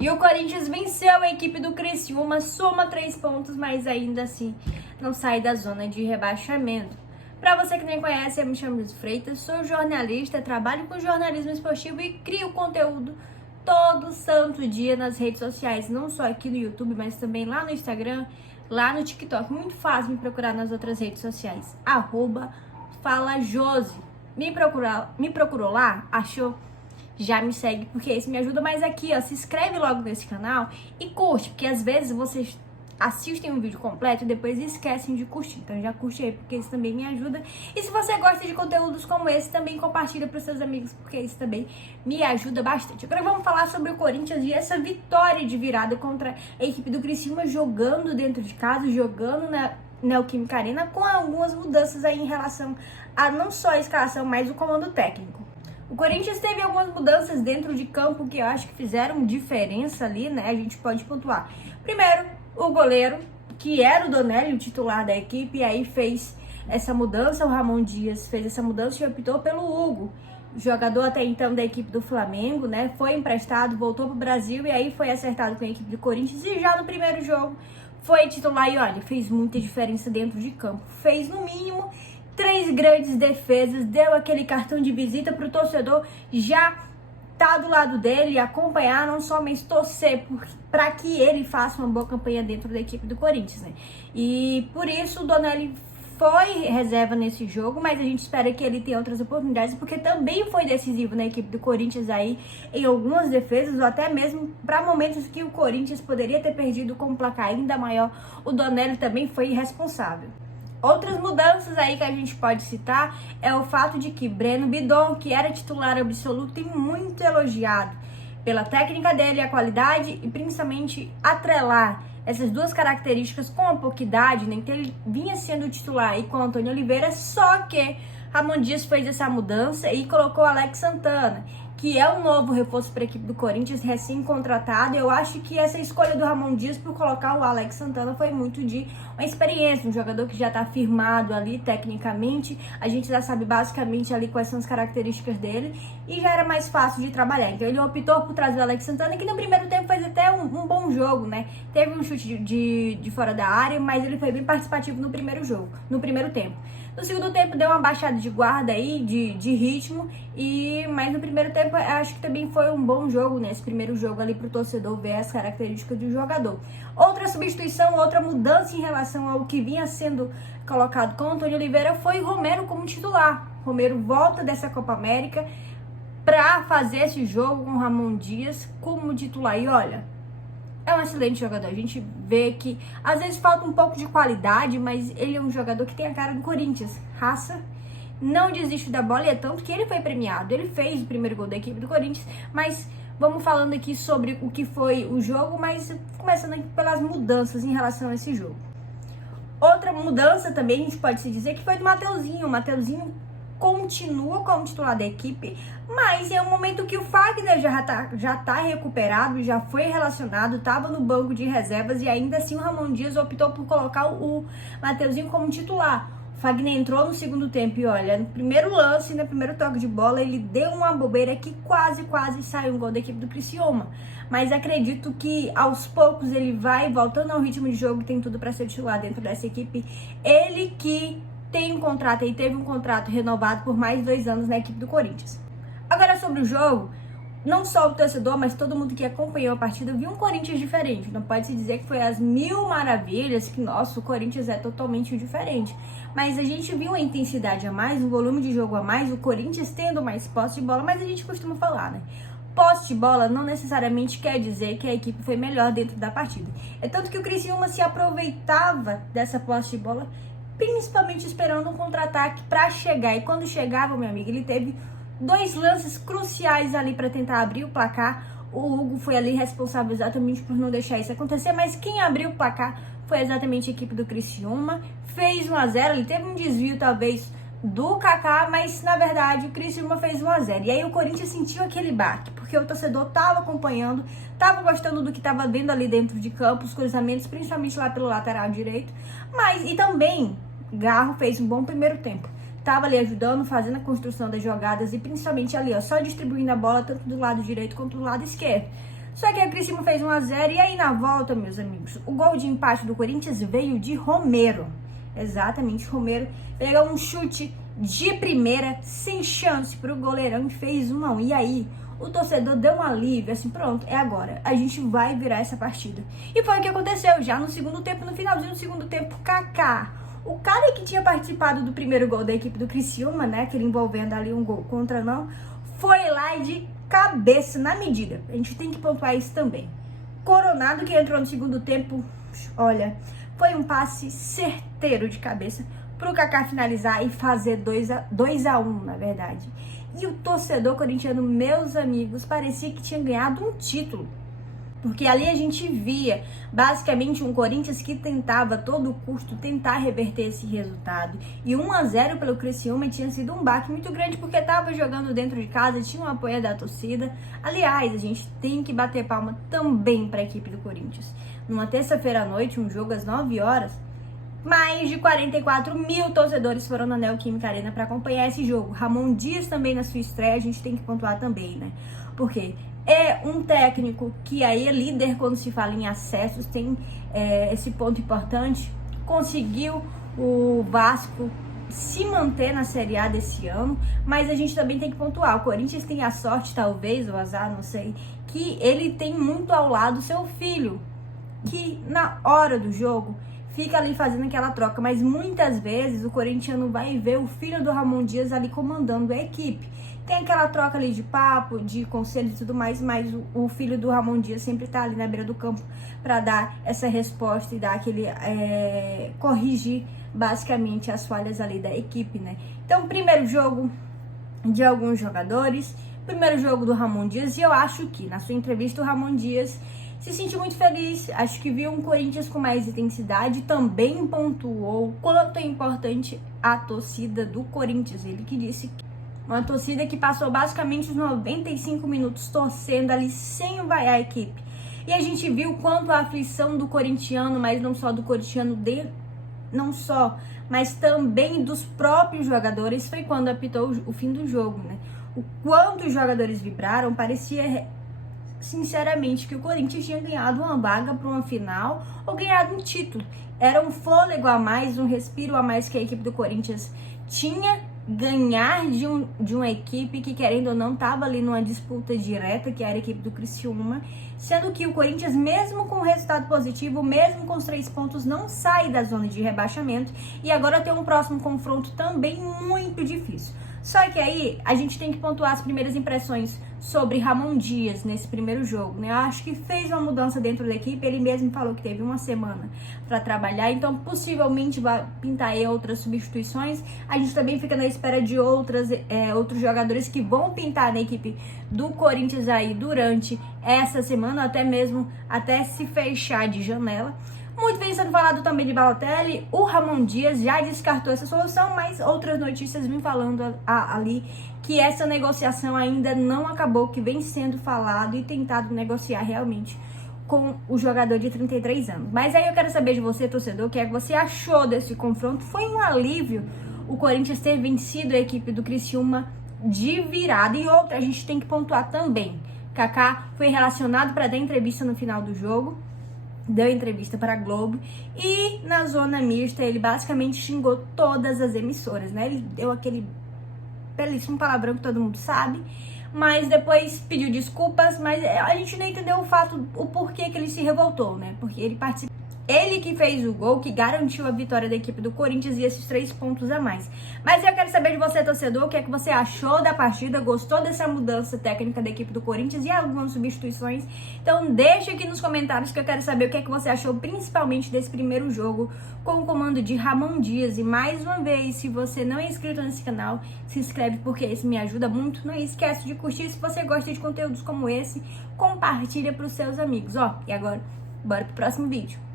E o Corinthians venceu a equipe do Criciúma, soma 3 pontos, mas ainda assim não sai da zona de rebaixamento. Para você que nem conhece, eu me chamo Luiz Freitas, sou jornalista, trabalho com jornalismo esportivo e crio conteúdo todo santo dia nas redes sociais, não só aqui no YouTube, mas também lá no Instagram, lá no TikTok. Muito fácil me procurar nas outras redes sociais, @FalaJose. Me procurou lá, achou? Já me segue, porque isso me ajuda. Mas aqui, ó, se inscreve logo nesse canal e curte, porque às vezes vocês assistem um vídeo completo e depois esquecem de curtir. Então já curte aí, porque isso também me ajuda. E se você gosta de conteúdos como esse, também compartilha para os seus amigos, porque isso também me ajuda bastante. Agora vamos falar sobre o Corinthians e essa vitória de virada contra a equipe do Criciúma, jogando dentro de casa, jogando na Neoquímica Arena, com algumas mudanças aí em relação a não só a escalação, mas o comando técnico. O Corinthians teve algumas mudanças dentro de campo que eu acho que fizeram diferença ali, né? A gente pode pontuar. Primeiro, o goleiro, que era o Donelli, o titular da equipe, e aí fez essa mudança. O Ramon Dias fez essa mudança e optou pelo Hugo, jogador até então da equipe do Flamengo, né? Foi emprestado, voltou pro Brasil e aí foi acertado com a equipe do Corinthians. E já no primeiro jogo foi titular e olha, fez muita diferença dentro de campo. Fez no mínimo 3 grandes defesas, deu aquele cartão de visita pro torcedor já tá do lado dele, acompanhar, não somente torcer para que ele faça uma boa campanha dentro da equipe do Corinthians, né? E por isso o Donelli foi reserva nesse jogo, mas a gente espera que ele tenha outras oportunidades, porque também foi decisivo na equipe do Corinthians aí em algumas defesas, ou até mesmo para momentos que o Corinthians poderia ter perdido com um placar ainda maior, o Donelli também foi responsável. Outras mudanças aí que a gente pode citar é o fato de que Breno Bidon, que era titular absoluto e muito elogiado pela técnica dele, a qualidade e principalmente atrelar essas duas características com a pouca idade, né? Então ele vinha sendo titular aí com o Antônio Oliveira, só que Ramon Dias fez essa mudança e colocou Alex Santana, que é um novo reforço para a equipe do Corinthians, recém-contratado. Eu acho que essa escolha do Ramon Dias por colocar o Alex Santana foi muito de uma experiência, um jogador que já está firmado ali tecnicamente, a gente já sabe basicamente ali quais são as características dele e já era mais fácil de trabalhar. Então ele optou por trazer o Alex Santana, que no primeiro tempo fez até um bom jogo, né? Teve um chute de fora da área, mas ele foi bem participativo no primeiro tempo. No segundo tempo deu uma baixada de guarda aí, de ritmo, mas no primeiro tempo acho que também foi um bom jogo, né? Esse primeiro jogo ali pro torcedor ver as características do jogador. Outra substituição, outra mudança em relação ao que vinha sendo colocado com o Antônio Oliveira foi Romero como titular. Romero volta dessa Copa América para fazer esse jogo com o Ramon Dias como titular. E olha, é um excelente jogador. A gente vê que às vezes falta um pouco de qualidade, mas ele é um jogador que tem a cara do Corinthians. Raça, não desiste da bola e é tanto que ele foi premiado. Ele fez o primeiro gol da equipe do Corinthians, mas vamos falando aqui sobre o que foi o jogo, mas começando aqui pelas mudanças em relação a esse jogo. Outra mudança também a gente pode se dizer que foi do Mateuzinho. O Mateuzinho continua como titular da equipe, mas é um momento que o Fagner já tá recuperado, já foi relacionado, estava no banco de reservas e ainda assim o Ramon Dias optou por colocar o Mateuzinho como titular. O Fagner entrou no segundo tempo e olha, no primeiro lance, no primeiro toque de bola, ele deu uma bobeira que quase saiu um gol da equipe do Criciúma. Mas acredito que aos poucos ele vai voltando ao ritmo de jogo, tem tudo para ser titular dentro dessa equipe. Ele que tem um contrato aí, teve um contrato renovado por mais 2 anos na equipe do Corinthians. Agora sobre o jogo, não só o torcedor, mas todo mundo que acompanhou a partida viu um Corinthians diferente. Não pode se dizer que foi as mil maravilhas, que nossa, o Corinthians é totalmente diferente. Mas a gente viu a intensidade a mais, o volume de jogo a mais, o Corinthians tendo mais posse de bola, mas a gente costuma falar, né? Posse de bola não necessariamente quer dizer que a equipe foi melhor dentro da partida. É tanto que o Criciúma se aproveitava dessa posse de bola, principalmente esperando um contra-ataque para chegar. E quando chegava, meu amigo, ele teve 2 lances cruciais ali para tentar abrir o placar. O Hugo foi ali responsável exatamente por não deixar isso acontecer, mas quem abriu o placar foi exatamente a equipe do Criciúma. Fez 1-0, ele teve um desvio talvez do Kaká, mas na verdade o Criciúma fez 1-0. E aí o Corinthians sentiu aquele baque, porque o torcedor estava acompanhando, estava gostando do que estava vendo ali dentro de campo, os cruzamentos, principalmente lá pelo lateral direito, e também Garro fez um bom primeiro tempo. Tava ali ajudando, fazendo a construção das jogadas e principalmente ali, ó, só distribuindo a bola tanto do lado direito quanto do lado esquerdo. Só que a Criciúma fez 1-0 e aí na volta, meus amigos, o gol de empate do Corinthians veio de Romero. Exatamente, Romero pegou um chute de primeira, sem chance pro goleirão e fez 1-1. E aí, o torcedor deu um alívio, assim, pronto, é agora. A gente vai virar essa partida. E foi o que aconteceu já no segundo tempo, no finalzinho do segundo tempo, Kaká. O cara que tinha participado do primeiro gol da equipe do Criciúma, né, aquele envolvendo ali um gol contra não, foi lá e de cabeça, na medida. A gente tem que pontuar isso também. Coronado, que entrou no segundo tempo, olha, foi um passe certeiro de cabeça pro Kaká finalizar e fazer 2-1, na verdade. E o torcedor corintiano, meus amigos, parecia que tinha ganhado um título. Porque ali a gente via, basicamente, um Corinthians que tentava a todo custo tentar reverter esse resultado. E 1-0 pelo Criciúma tinha sido um baque muito grande, porque estava jogando dentro de casa, tinha um apoio da torcida. Aliás, a gente tem que bater palma também para a equipe do Corinthians. Numa terça-feira à noite, um jogo às 9 horas, mais de 44 mil torcedores foram na Neoquímica Arena para acompanhar esse jogo. Ramon Dias também na sua estreia, a gente tem que pontuar também, né? Porque é um técnico que aí é líder quando se fala em acessos, tem esse ponto importante. Conseguiu o Vasco se manter na Série A desse ano, mas a gente também tem que pontuar. O Corinthians tem a sorte, talvez, o azar, não sei, que ele tem muito ao lado seu filho, que na hora do jogo fica ali fazendo aquela troca, mas muitas vezes o corintiano vai ver o filho do Ramon Dias ali comandando a equipe. Tem aquela troca ali de papo, de conselho e tudo mais, mas o filho do Ramon Dias sempre tá ali na beira do campo para dar essa resposta e dar aquele corrigir basicamente as falhas ali da equipe, né? Então, primeiro jogo de alguns jogadores, primeiro jogo do Ramon Dias, e eu acho que na sua entrevista o Ramon Dias se sentiu muito feliz, acho que viu um Corinthians com mais intensidade, também pontuou quanto é importante a torcida do Corinthians. Ele que disse que uma torcida que passou basicamente os 95 minutos torcendo ali sem vaiar a equipe. E a gente viu quanto a aflição do corintiano, mas não só do corintiano, mas também dos próprios jogadores, foi quando apitou o fim do jogo, né? O quanto os jogadores vibraram, parecia sinceramente que o Corinthians tinha ganhado uma vaga para uma final ou ganhado um título. Era um fôlego a mais, um respiro a mais que a equipe do Corinthians tinha. Ganhar de uma equipe que, querendo ou não, estava ali numa disputa direta, que era a equipe do Criciúma, sendo que o Corinthians, mesmo com o resultado positivo, mesmo com os 3 pontos, não sai da zona de rebaixamento e agora tem um próximo confronto também muito difícil. Só que aí a gente tem que pontuar as primeiras impressões sobre Ramon Dias nesse primeiro jogo, né? Eu acho que fez uma mudança dentro da equipe, ele mesmo falou que teve uma semana para trabalhar, então possivelmente vai pintar aí outras substituições. A gente também fica na espera de outros jogadores que vão pintar na equipe do Corinthians aí durante essa semana, até mesmo até se fechar de janela. Muito bem sendo falado também de Balotelli, o Ramon Dias já descartou essa solução, mas outras notícias vêm falando ali que essa negociação ainda não acabou, que vem sendo falado e tentado negociar realmente com o jogador de 33 anos. Mas aí eu quero saber de você, torcedor, o que é que você achou desse confronto? Foi um alívio o Corinthians ter vencido a equipe do Criciúma de virada? E outra, a gente tem que pontuar também. Kaká foi relacionado para dar entrevista no final do jogo, deu entrevista para a Globo, e na zona mista ele basicamente xingou todas as emissoras, né? Ele deu aquele belíssimo palavrão que todo mundo sabe, mas depois pediu desculpas, mas a gente não entendeu o porquê que ele se revoltou, né? Porque ele que fez o gol, que garantiu a vitória da equipe do Corinthians e esses 3 pontos a mais. Mas eu quero saber de você, torcedor, o que é que você achou da partida, gostou dessa mudança técnica da equipe do Corinthians e algumas substituições? Então deixa aqui nos comentários que eu quero saber o que é que você achou, principalmente desse primeiro jogo com o comando de Ramon Dias. E mais uma vez, se você não é inscrito nesse canal, se inscreve porque isso me ajuda muito. Não esquece de curtir, se você gosta de conteúdos como esse, compartilha para os seus amigos. E agora, bora pro próximo vídeo.